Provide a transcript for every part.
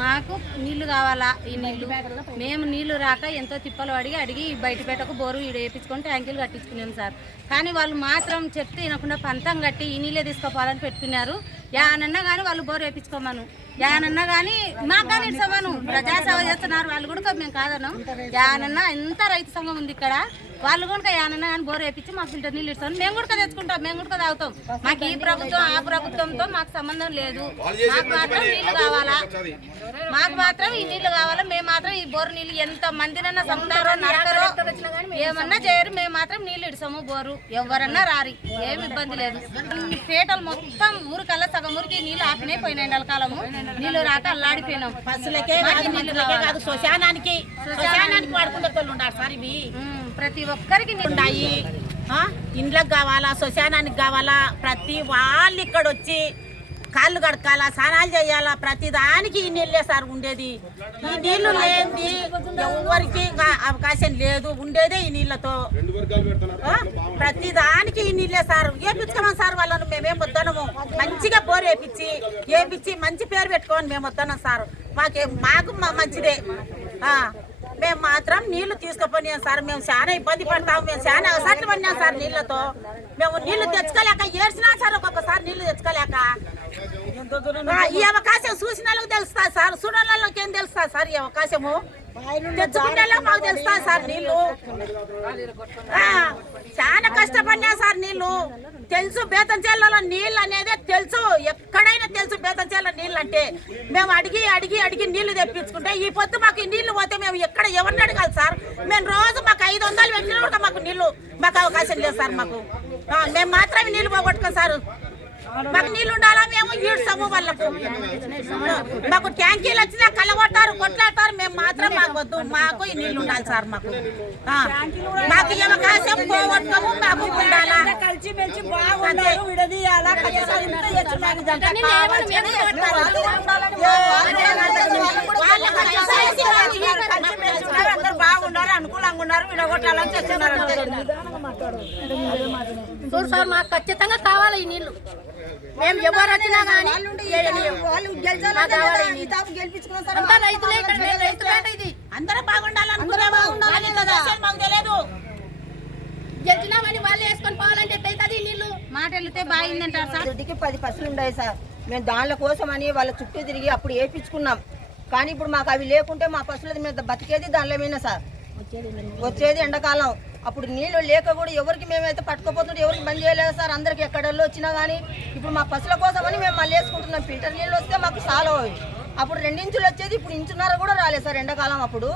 మాకు నీళ్ళు కావాలా ఈ నీళ్ళు? మేము నీళ్ళు రాక ఎంతో తిప్పలు అడిగి అడిగి బయటపేటకు బోరు ఈడ వేయించుకొని ట్యాంకీలు కట్టించుకున్నాం సార్. కానీ వాళ్ళు మాత్రం చెప్తే వినకుండా పంతం కట్టి ఈ నీళ్ళే తీసుకోపోవాలని పెట్టుకున్నారు. యానన్నా కానీ వాళ్ళు బోరు వేయించుకోమను యానన్నా కానీ మాకు కానీ ఇస్తామను ప్రజాసేవ చేస్తున్నారు వాళ్ళు కూడా మేము కాదను. యానన్నా ఎంత రైతు సంఘం ఉంది ఇక్కడ. వాళ్ళు కూడా యానన్నా కానీ బోరు వేయించి మాకు ఫిల్టర్ నీళ్ళు ఇస్తాం. మేము కూడా తెచ్చుకుంటాం మేము కూడా తాగుతాం. మాకు ఈ ప్రభుత్వం ఆ ప్రభుత్వంతో మాకు సంబంధం లేదు. మాకు మాత్రం నీళ్ళు కావాలా? మాకు మాత్రం ఈ నీళ్ళు కావాలా? మేము మాత్రం ఈ బోరు నీళ్ళు ఎంత మందినన్నా సముదారో నరకరో ఏమన్నా చేయరు. మేము మాత్రం నీళ్ళు ఇడసాము బోరు. ఎవరన్నా రారి. ఏమి ఇబ్బంది లేదు. పేటలు మొత్తం ఊరికల్లా సగం ఊరికి నీళ్ళు ఆపినాయి పోయినాయి నెలకాలము నీళ్ళు రాక అల్లాడిపోయినాం. మాకు కాదు. నీళ్ళు శ్మశానానికి శ్మశానానికి సార్ ఇవి. ఉమ్, ప్రతి ఒక్కరికి ఉన్నాయి ఇండ్లకు కావాలా శ్మశానానికి కావాలా ప్రతి వాళ్ళు ఇక్కడ వచ్చి కాళ్ళు కడకాలా స్నానాలు చేయాలా ప్రతి దానికి ఈ నీళ్ళే సార్ ఉండేది. ఈ నీళ్ళు లేనిది ఎవరికి అవకాశం లేదు. ఉండేదే ఈ నీళ్ళతో. ప్రతి దానికి ఈ నీళ్ళే సార్ వేపించుకోమని సార్ వాళ్ళను? మేమేం వద్దనము. మంచిగా బోర్ వేపించి వేపించి మంచి పేరు పెట్టుకోమని మేము వద్దనం సార్. మాకే మాకు మంచిదే. మేము మాత్రం నీళ్ళు తీసుకుపోయాం సార్. మేము చాలా ఇబ్బంది పడతాం. మేము చాలా అవసరం పడినాం సార్ నీళ్ళతో మేము నీళ్ళు తెచ్చుకోలేక ఏడ్చినా సార్ ఒక్కొక్కసారి నీళ్ళు తెచ్చుకోలేక. ఆ, ఈ అవకాశం చూసిన వాళ్ళకి తెలుస్తా సార్. చూడని వాళ్ళకి ఏం తెలుస్తా సార్ ఈ అవకాశము? తెచ్చుకునే మాకు తెలుస్తా సార్ నీళ్ళు ఆ, చాలా కష్టపడినా సార్ నీళ్ళు తెలుసు బేతంచేళ్ళలో నీళ్ళు అనేది తెలుసు. ఎక్కడైనా తెలుసు బేతంచేళ్ళ నీళ్ళు అంటే మేము అడిగి అడిగి అడిగి నీళ్ళు తెప్పించుకుంటే ఈ పొద్దు మాకు ఈ నీళ్ళు పోతే మేము ఎక్కడ ఎవరిని అడగాలి సార్? మేము రోజు మాకు ఐదు వందలు పెట్టినా కూడా మాకు నీళ్ళు మాకు అవకాశం లేదు సార్ మాకు. మేము మాత్రమే నీళ్ళు పోగొట్టుకోం సార్. మాకు నీళ్ళు ఉండాలా? మేము ఈడ్సాము వాళ్ళకు. మాకు ట్యాంకీలు వచ్చినా కలగొట్టారు కొట్లాడతారు మేము మాత్రం మాకు వద్దు. మాకు ఈ నీళ్ళు ఉండాలి సార్ మాకు. మాకు అవకాశం పోగొట్టుకోము మాకు ఉండాలా? కలిసి మెలిసి బాగుండాలి విడదీయాలా అనుకూలంగా ఉన్నారు విడగొట్టాలని చేస్తున్నారు చూడు సార్ మాకు ఖచ్చితంగా కావాలి ఈ నీళ్ళు మేము ఎవరు వచ్చినా కానీ అంతా రైతులే ఇక్కడ మేము రైతు పేట ఇది. అందరూ బాగుండాలి అనుకున్నాము కానీ ఇంత చేసేది మాకు తెలియదు గెలిచినామని వాళ్ళు వేసుకొని పోవాలంటే ఎట్టయితుంది ఈ నీళ్ళు మాట వెళ్తే బాగిందంటారు సార్. దొడ్డికి పది పసులు ఉన్నాయి సార్. మేము దానిల కోసమని వాళ్ళ చుట్టూ తిరిగి అప్పుడు వేయించుకున్నాం కానీ ఇప్పుడు మాకు అవి లేకుంటే మా పశువుల మీద బతికేది దానిలో మీద సార్. వచ్చేది ఎండాకాలం. అప్పుడు నీళ్ళు లేక కూడా ఎవరికి మేమైతే పట్టుకోపోతుంటే ఎవరికి బంద్ చేయలేదు సార్. అందరికి ఎక్కడల్లో వచ్చినా కానీ ఇప్పుడు మా పశువుల కోసమని మేము మళ్ళీ వేసుకుంటున్నాం. ఫిల్టర్ నీళ్ళు వస్తే మాకు సాలో అవి. అప్పుడు రెండించులు వచ్చేది ఇప్పుడు ఇంచున్నర కూడా రాలేదు సార్ ఎండాకాలం అప్పుడు.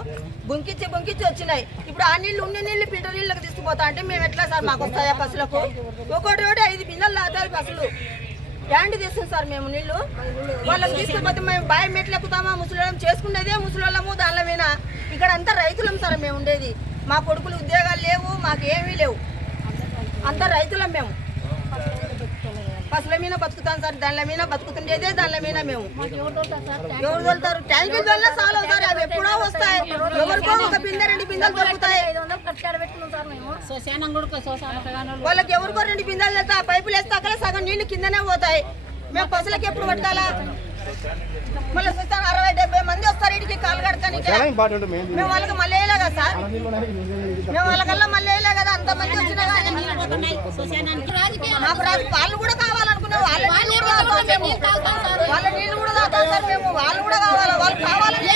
గుంకిచ్చి గుంకిచ్చి వచ్చినాయి. ఇప్పుడు ఆ నీళ్ళు ఉండే నీళ్ళు ఫిల్టర్ నీళ్ళకి తీసుకుపోతా అంటే మేము ఎట్లా సార్ మాకు వస్తాయా పసులకు? ఒకటి ఒకటి ఐదు బిందెలు తాగుతారు పసులు. యాండి తీస్తాం సార్ మేము నీళ్ళు. వాళ్ళకి తీసుకుపోతే మేము బావి మెట్లు ఎక్కుతామా? ముసలి చేసుకునేదే ముసలోళ్ళము దానిలో ఇక్కడ అంతా రైతులం సార్ మేము ఉండేది. మా కొడుకులు ఉద్యోగాలు లేవు మాకు ఏమీ లేవు. అంతా రైతులం మేము. పసుల మీద బతుకుతాం సార్ దానిలో మీద బతుకుతుండేదే దానిలో మీద మేము. ఎవరు వెళ్తారు ట్యాంకులు చాలు సార్ అవి ఎప్పుడో వస్తాయి. ఎవరికో ఒక బిందె రెండు బిందెలు దొరుకుతాయి. వాళ్ళకి ఎవరికో రెండు బిందెలు వెళ్తా పైపులు వేస్తే అక్కడ సగం నీళ్ళు కిందనే పోతాయి. మేము పసులకి ఎప్పుడు పట్టాలా? మళ్ళీ అరవై డెబ్బై మంది వస్తారు ఇంటికి కాలు కడతానికి. మేము వాళ్ళకి మళ్ళీ సార్? మేము వాళ్ళకల్లా మళ్ళీ వేయలే కదా అంత మంది వచ్చినా మాకు రాదు వాళ్ళు కూడా కావాలనుకున్నాం వాళ్ళ నీళ్ళు కూడా తాగుతాం మేము. వాళ్ళ నీళ్ళు కూడా తాగుతాం సార్ మేము. వాళ్ళు కూడా కావాలి వాళ్ళు కావాలని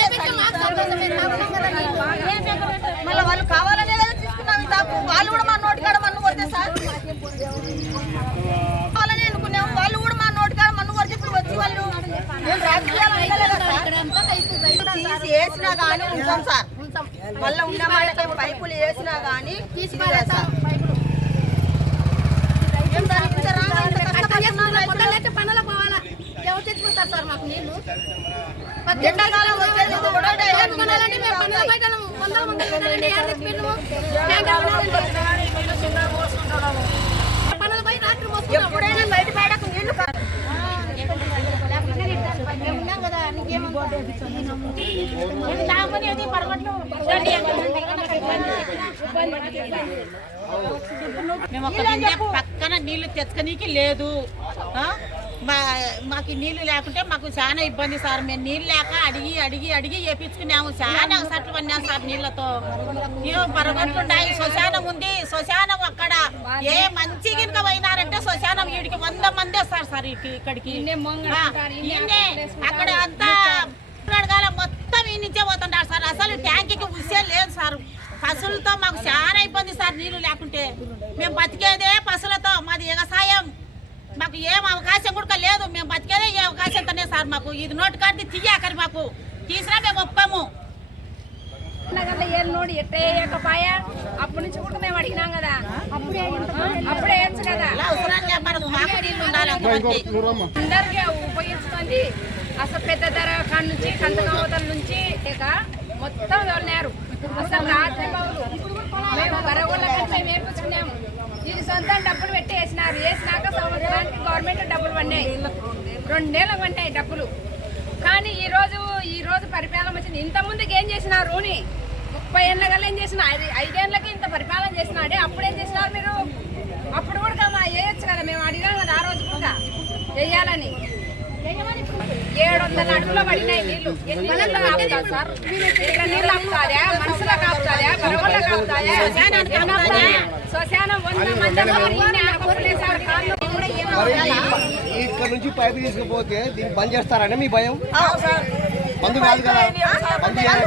మళ్ళీ వాళ్ళు కావాలనే కదా తీసుకున్నాం తాపు. వాళ్ళు కూడా మా నోటికాడ మన్ను కొడితే సార్. కావాలని అనుకున్నాము. వాళ్ళు కూడా మా నోటికాడ మన్ను కొడితే ఇప్పుడు వచ్చి వాళ్ళు మేము రాజకీయాలు వేసినా కానీ ఉంటాం సార్. మళ్ళీ ఉన్న పైపులు వేసినా కానీ పనులకు పోవాలా? ఎవరు తెచ్చుకుంటారు సార్ మాకు నీళ్ళు ఎండాకాలం వచ్చేది కూడా డైలీ కొనాలంటే మేము పనుల బయట వందల మంది కొనాలంటే ఏడ తెచ్చి పిల్లలు ట్యాంక్ కొనాలంటే పనుల బయట రాత్రి మోసుకుంటాం. ఎప్పుడైనా బయట బయటకు నీళ్ళు కా- మేము ఉన్నాం కదా నీకేమనుకో మేము ఒక బిందె పక్కన నీళ్ళు తెచ్చుకనీకి లేదు. మాకు నీళ్ళు లేకుంటే మాకు చాలా ఇబ్బంది సార్. మేము నీళ్ళు లేక అడిగి అడిగి అడిగి వేపించుకున్నాము. చాలా సట్లు పడినాం సార్ నీళ్ళతో. ఏమో పరగొట్లున్నాయి శ్మశానం ఉంది. శ్మశానం అక్కడ ఏ మంచి గినక పోయినారంటే శ్మశానం వీడికి వంద మంది వస్తారు సార్ ఇక్కడికి. అక్కడ అంతా అడగాల మొత్తం ఈ నుంచే పోతుంటారు సార్. అసలు ట్యాంకీకి ఉసే లేదు సార్. పశువులతో మాకు చాలా ఇబ్బంది సార్ నీళ్ళు లేకుంటే. మేము బతికేదే పశువులతో మాది వ్యవసాయం. మాకు ఏం అవకాశం కూడా లేదు మేము బతికేదే ఏ అవకాశంతోనే సార్ మాకు. ఇది నోటు కార్డు తీయాకరి మాకు. తీసినా మేము ఒప్పాము. ఏళ్ళు నోడి ఎట్టే వేయకపోయా అప్పటి నుంచి కూడా మేము అడిగినాం కదా. అప్పుడే అప్పుడే వేయచ్చు అందరికీ ఉపయోగిస్తుంది అసలు పెద్ద ధర కాడ నుంచి కంతకావతల నుంచి ఇక మొత్తం తోలినారు అసలు రాత్రి మేము బరగోళ్ళ కంటే వేపించుకున్నాము ఇది సొంతం డబ్బులు పెట్టి వేసినారు. వేసినాక సంవత్సరానికి గవర్నమెంట్ డబ్బులు పడినాయి. రెండేళ్ళకి పడినాయి డబ్బులు. కానీ ఈ రోజు ఈ రోజు పరిపాలన వచ్చింది. ఇంతకుముందుకు ఏం చేసినారు అని ముప్పై ఏళ్ళ కల్లా ఏం చేసిన? ఐదు- ఐదేళ్ళకి ఇంత పరిపాలన చేసినాడే అప్పుడు ఏం చేసినారు మీరు? అప్పుడు కూడా కదా వేయచ్చు కదా. మేము అడిగాం కదా ఆ రోజు కూడా. వేయాలని. ఏడు వందల అడుగులో పడినాయి నీళ్ళు. ఎన్ని సార్? ఇక్కడ నీళ్ళు ఆపుతారా మనుషులకు? శ్మశానం వంద మంది సార్. కాళ్ళు మరి ఈ- ఇక్కడ నుంచి పైపు తీసుకుపోతే దీన్ని బంద్ చేస్తారని మీ భయం? బంద్ కాదు కదా. బంద్ చేయాలి